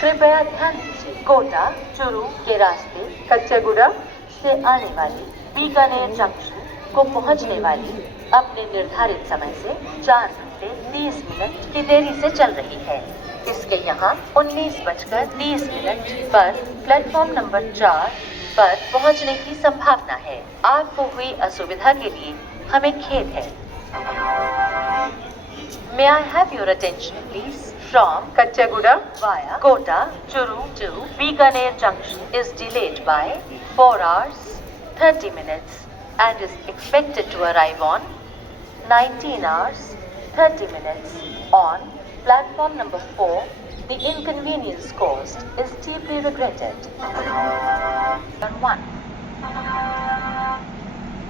कृपया ध्यान दीजिए, कोटा चुरू के रास्ते कच्चेगुड़ा से आने वाली बीकानेर जंक्शन को पहुंचने वाली अपने निर्धारित समय से 4 घंटे 30 मिनट की देरी से चल रही है। इसके यहाँ 19:30 पर प्लेटफॉर्म नंबर 4 पर पहुंचने की संभावना है। आपको हुई असुविधा के लिए हमें खेद है। May I have your attention, please? From Kachchaguda via Kota, Churu to Bikaner Junction is delayed by 4 hours 30 minutes and is expected to arrive on 19 hours 30 minutes on platform number 4. The inconvenience caused is deeply regretted. 1.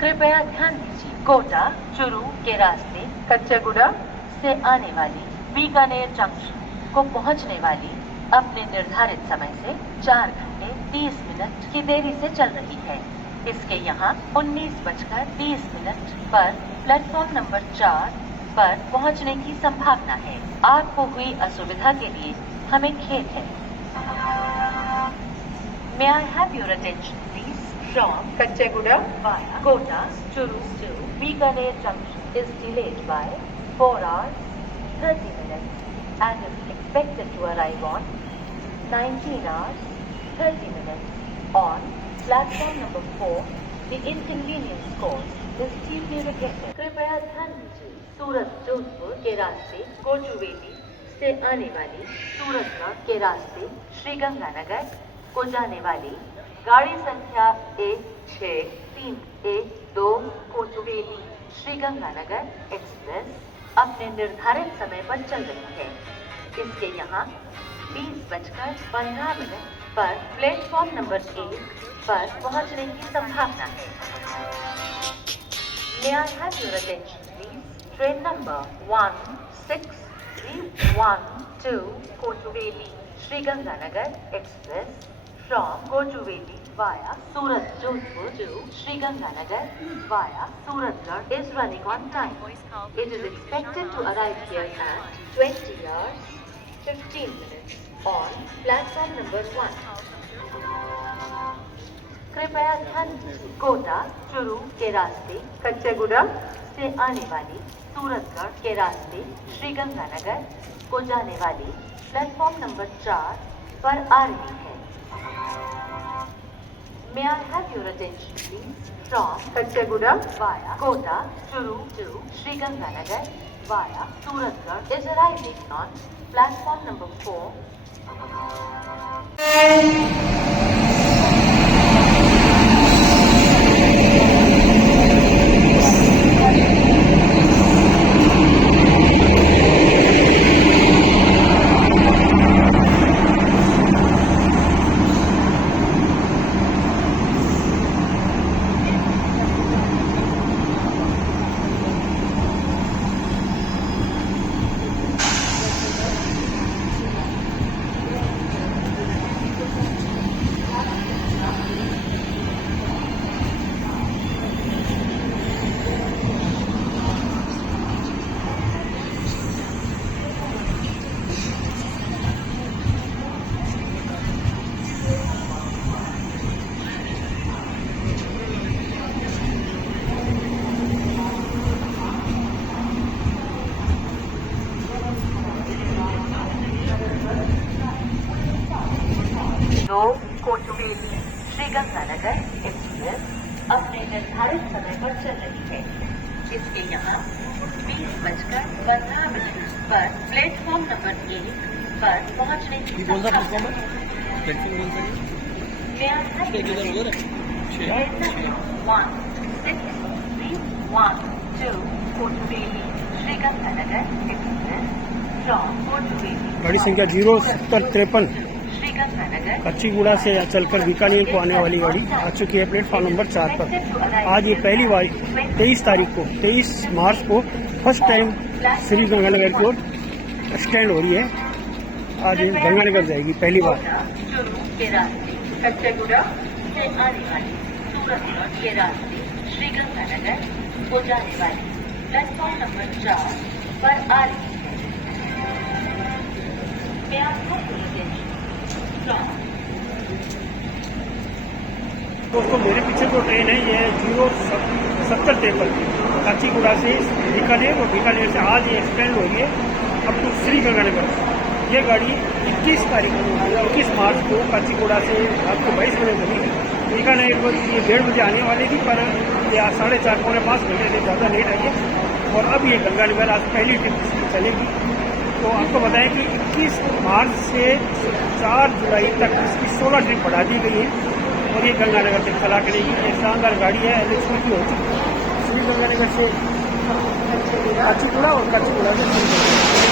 कृपया ध्यान दीजिए, कोटा चुरू के रास्ते कच्चेगुड़ा से आने वाली Bikaner junction को पहुंचने वाली अपने निर्धारित समय से 4 घंटे 30 मिनट की देरी से चल रही है। इसके यहाँ 19:30 पर प्लेटफॉर्म नंबर 4 पर पहुंचने की संभावना है। आपको हुई असुविधा के लिए हमें खेद है। May I have your attention, please? From Kachchaguda via Kota, Churu to Bikaner Junction is delayed by 4 hours 30 minutes and is expected to arrive on 19 hours 30 minutes on platform number 4. The inconvenience caused is deeply regretted. कृपया ध्यान दीजिए, सूरत जोधपुर के रास्ते कोचुवेली से आने वाली सूरतगढ़ के रास्ते श्रीगंगानगर को जाने वाली गाड़ी संख्या 16312 कोचुवेली श्रीगंगानगर एक्सप्रेस अपने निर्धारित समय पर चल रही है। इसके यहाँ 20:15 पर प्लेटफॉर्म नंबर 1 पर पहुंचने की संभावना है। May I have your attention, please? Train number 16312 Kochuveli Sriganganagar Express from Kochuveli via Surat Jodhpur to Sriganganagar via Suratgarh is running on time. It is expected to arrive here at 20 hours 15 minutes on platform number 1. कृपया ध्यान दीजिए, कोटा चुरू के रास्ते कच्चेगुड़ा से आने वाली सूरतगढ़ के रास्ते श्रीगंगानगर को जाने वाली प्लेटफॉर्म नंबर 4 पर आ रही है। May I have your attention, please? From Kachchaguda via Kota, Churu to Sriganganagar via Suratgarh is arriving on platform number 4. Kochuveli Sriganganagar express अपने निर्धारित समय पर चल रही है। इसके यहाँ 20:15 पर प्लेटफॉर्म नंबर 1 पर पहुंचने की संभावना है। गाड़ी संख्या 07053 कच्चीगुड़ा से चलकर बीकानेर को आने वाली गाड़ी आ चुकी है प्लेटफॉर्म नंबर 4 पर। आज ये पहली बार 23 मार्च को फर्स्ट टाइम श्री गंगानगर की ओर स्टैंड हो रही है। आज ये गंगानगर जाएगी पहली बार। कच्चीगुड़ा से आने वाली सूरतगढ़ के रास्ते श्रीगंगानगर को जाने वाली प्लेटफॉर्म नंबर 4 पर आ रही है। दोस्तों मेरे पीछे जो ट्रेन है ये 07053 काचीगुड़ा से बीकानेर और बीकानेर से आज ये एक्सटेंड हो गई है अब तो श्रीगंगानगर। ये गाड़ी 21 मार्च को काचीगुड़ा से रात को 22 बजे बनी है। बीकानेर को ये 1:30 बजे आने वाली थी पर ये 4:30 पौने 5 घंटे से ज़्यादा लेट आई है और अब ये गंगानगर आज पहली ट्रिप इसकी चलेगी। तो आपको बताएं कि 21 मार्च से 4 जुलाई तक इसकी 16 ट्रिप बढ़ा दी गई है और ये गंगानगर से चला करेगी। ये शानदार गाड़ी है, एलेक्शन की हो चुकी है। श्रीगंगानगर से काचीगुड़ा और काचीगुड़ा से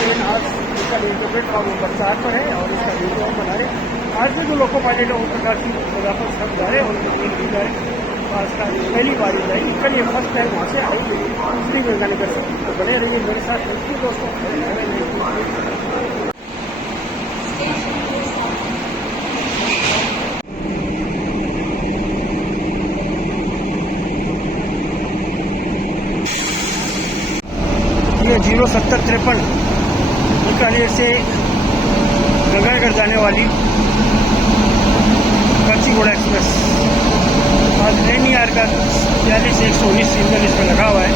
ट्रेन आज इसका रेलवे प्लेटफॉर्म नंबर 4 पर है और इसका वीडियो हम बना रहे हैं। आज में जो लोको पायलट है उन प्रकार की जगह पर सब जा रहे हैं और उनकी की जा रहे हैं। आज का पहली बार जाएगी, कल ये फर्स्ट टाइम वहाँ से आएगी श्रीगंगानगर से। तो बने रहिए मेरे साथ दोस्तों। ये 07053 बीकानेर से गंगानगर जाने वाली काचीगुड़ा एक्सप्रेस आज NER का 42-119 सिग्नल इस पर लगा हुआ है।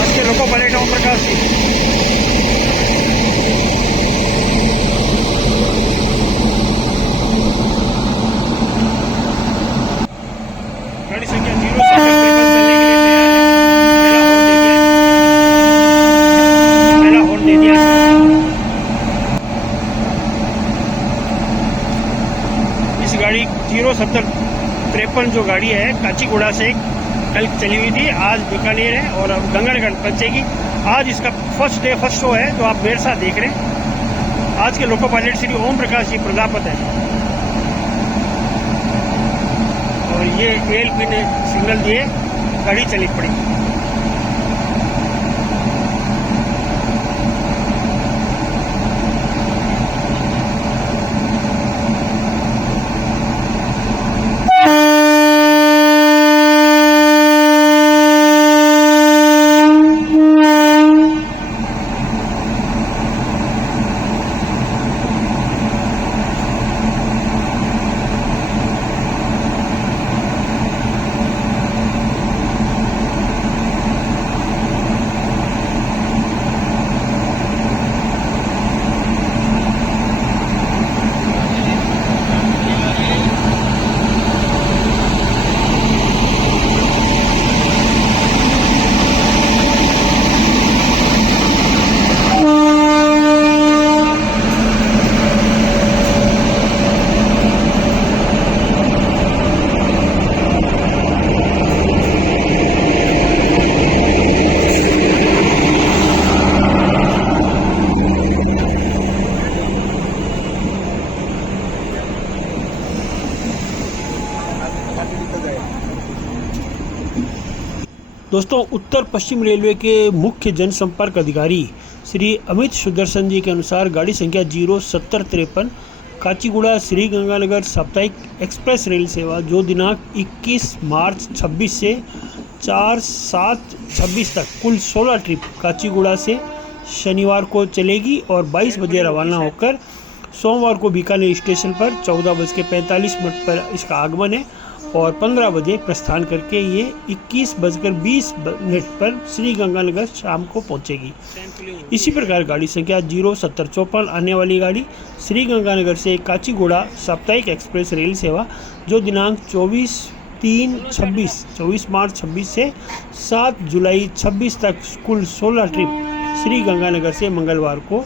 आज के लोको पायलट ओम प्रकाश जी। गाड़ी संख्या 07053 चलने के लिए तैयार है। पहला हॉर्न दे दिया। इस गाड़ी 07053 जो गाड़ी है काचीगुड़ा से कल चली हुई थी, आज बीकानेर है और अब गंगानगर पहुंचेगी। आज इसका फर्स्ट शो है जो आप मेरे साथ देख रहे हैं। आज के लोको पायलट श्री ओम प्रकाश जी प्रजापत है और ये ALP ने सिग्नल दिए, गाड़ी चली पड़ी। दोस्तों उत्तर पश्चिम रेलवे के मुख्य जनसंपर्क अधिकारी श्री अमित सुदर्शन जी के अनुसार गाड़ी संख्या 07053 काचीगुड़ा श्रीगंगानगर साप्ताहिक एक्सप्रेस रेल सेवा जो दिनांक 21 मार्च 26 से 4/7/26 तक कुल 16 ट्रिप काचीगुड़ा से शनिवार को चलेगी और 22 बजे रवाना होकर सोमवार को बीकानेर स्टेशन पर 14:45 पर इसका आगमन है और 15 बजे प्रस्थान करके ये 21:20 पर श्रीगंगानगर शाम को पहुंचेगी। इसी प्रकार गाड़ी संख्या 07054 आने वाली गाड़ी श्रीगंगानगर से काचीगुड़ा साप्ताहिक एक्सप्रेस रेल सेवा जो दिनांक 24 मार्च 26 से 7 जुलाई 26 तक कुल 16 ट्रिप श्रीगंगानगर से मंगलवार को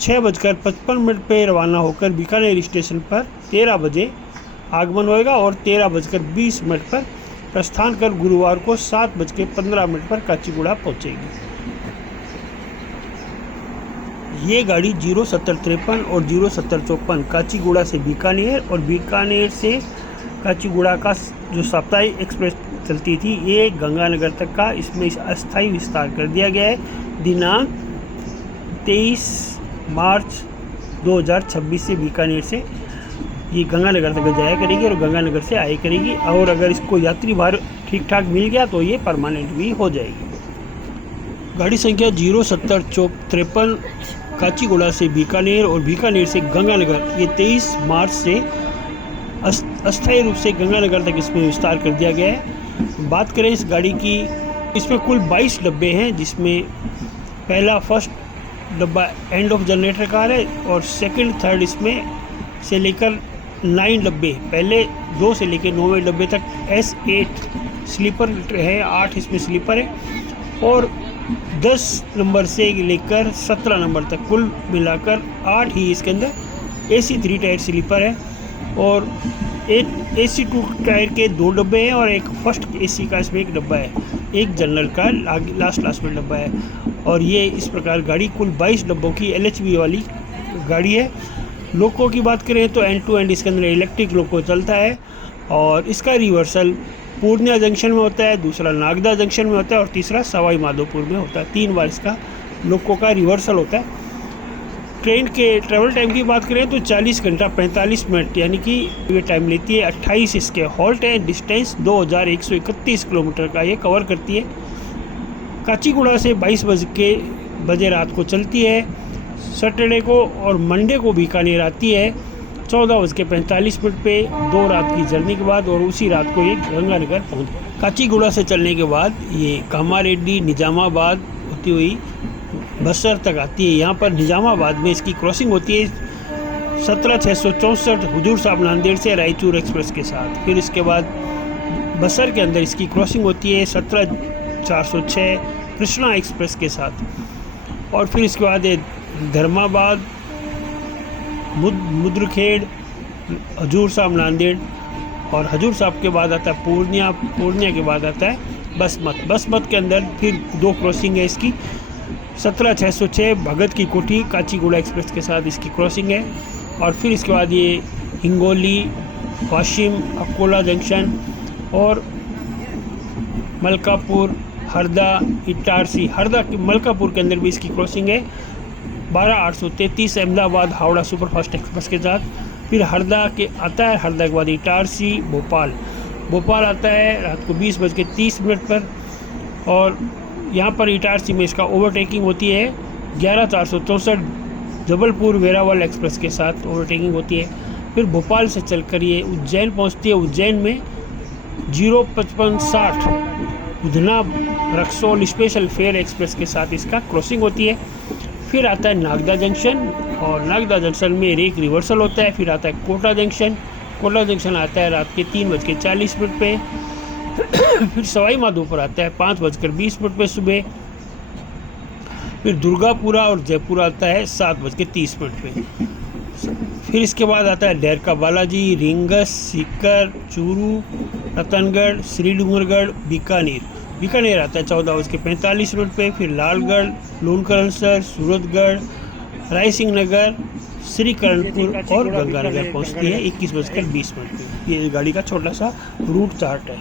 6:55 पर रवाना होकर बीकानेर स्टेशन पर 13 बजे आगमन होएगा और 13:20 पर प्रस्थान कर गुरुवार को 7:15 पर काचीगुड़ा पहुंचेगी। ये गाड़ी 07053 और 07054 काचीगुड़ा से बीकानेर और बीकानेर से काचीगुड़ा का जो साप्ताहिक एक्सप्रेस चलती थी ये गंगानगर तक का इसमें अस्थायी विस्तार कर दिया गया है। दिनांक 23 मार्च 2026 से बीकानेर से ये गंगानगर तक जाया करेगी और गंगानगर से आया करेगी। और अगर इसको यात्री भार ठीक ठाक मिल गया तो ये परमानेंट भी हो जाएगी। गाड़ी संख्या 07053 काचीगुड़ा से बीकानेर और बीकानेर से गंगानगर, ये 23 मार्च से अस्थायी रूप से गंगानगर तक इसमें विस्तार कर दिया गया है। बात करें इस गाड़ी की, इसमें कुल 22 डब्बे हैं, जिसमें पहला फर्स्ट डब्बा एंड ऑफ जनरेटर कार है और सेकंड थर्ड इसमें से लेकर 9 डब्बे, पहले 2 से लेकर 9वें डब्बे तक S8 स्लीपर है, 8 इसमें स्लीपर है और 10 नंबर से लेकर 17 नंबर तक कुल मिलाकर 8 ही इसके अंदर AC 3 टायर स्लीपर है और एक AC 2 टायर के 2 डब्बे हैं और एक फर्स्ट AC का इसमें एक डब्बा है, एक जनरल का लास्ट में डब्बा है। और ये इस प्रकार गाड़ी कुल 22 डब्बों की LHV वाली गाड़ी है। लोको की बात करें तो एंड टू एंड इसके अंदर इलेक्ट्रिक लोको चलता है और इसका रिवर्सल पूर्णिया जंक्शन में होता है, दूसरा नागदा जंक्शन में होता है और तीसरा सवाई माधोपुर में होता है। 3 बार इसका लोको का रिवर्सल होता है। ट्रेन के ट्रैवल टाइम की बात करें तो 40 घंटा 45 मिनट यानी कि ये टाइम लेती है। 28 इसके हॉल्ट है। डिस्टेंस 2131 किलोमीटर का ये कवर करती है। काचीगुड़ा से 22 बजे रात को चलती है। सैटरडे को और मंडे को बीकानेर आती है 14:45 पे 2 रात की जर्नी के बाद और उसी रात को ये गंगानगर पहुँच। काचीगुड़ा से चलने के बाद ये कामारेड्डी निजामाबाद होती हुई बसर तक आती है। यहाँ पर निजामाबाद में इसकी क्रॉसिंग होती है 17,664 हुजूर साहब नांदेड़ से रायचूर एक्सप्रेस के साथ। फिर इसके बाद बसर के अंदर इसकी क्रॉसिंग होती है 17,406 कृष्णा एक्सप्रेस के साथ। और फिर इसके बाद धर्माबाद, मुद्रखेड़, हजूर साहब नांदेड़ और हजूर साहब के बाद आता है पूर्णिया के बाद आता है बसमत के अंदर फिर 2 क्रॉसिंग है इसकी 17,606 भगत की कोठी काचीगुड़ा एक्सप्रेस के साथ इसकी क्रॉसिंग है। और फिर इसके बाद ये हिंगोली, वाशिम, अकोला जंक्शन और मलकापुर, हरदा, इटारसी, मलकापुर के अंदर भी इसकी क्रॉसिंग है 12,833 अहमदाबाद हावड़ा सुपरफास्ट एक्सप्रेस के साथ। फिर हरदा के आता है, हरदा के बाद इटारसी, भोपाल आता है रात को 20:30 पर और यहाँ पर इटारसी में इसका ओवरटेकिंग होती है 11,464 जबलपुर वेरावल एक्सप्रेस के साथ ओवरटेकिंग होती है। फिर भोपाल से चलकर ये उज्जैन पहुँचती है। उज्जैन में 05560 Udhna Raxaul special fair express के साथ इसका क्रॉसिंग होती है। फिर आता है नागदा जंक्शन और नागदा जंक्शन में एक रिवर्सल होता है। फिर आता है कोटा जंक्शन आता है रात के 3:40 पे। फिर सवाई माधोपुर आता है 5:20 पे सुबह। फिर दुर्गापुरा और जयपुर आता है 7:30 पे। फिर इसके बाद आता है डेरका बालाजी, रिंगस, सीकर, चूरू, रतनगढ़, श्रीडूंगरगढ़, बीकानेर आता है 14:45 पे। फिर लालगढ़, लूनकरणसर, सूरतगढ़, रायसिंह नगर, श्रीकरणपुर और गंगानगर पहुंचती है 21:20 पे। ये गाड़ी का छोटा सा रूट चार्ट है।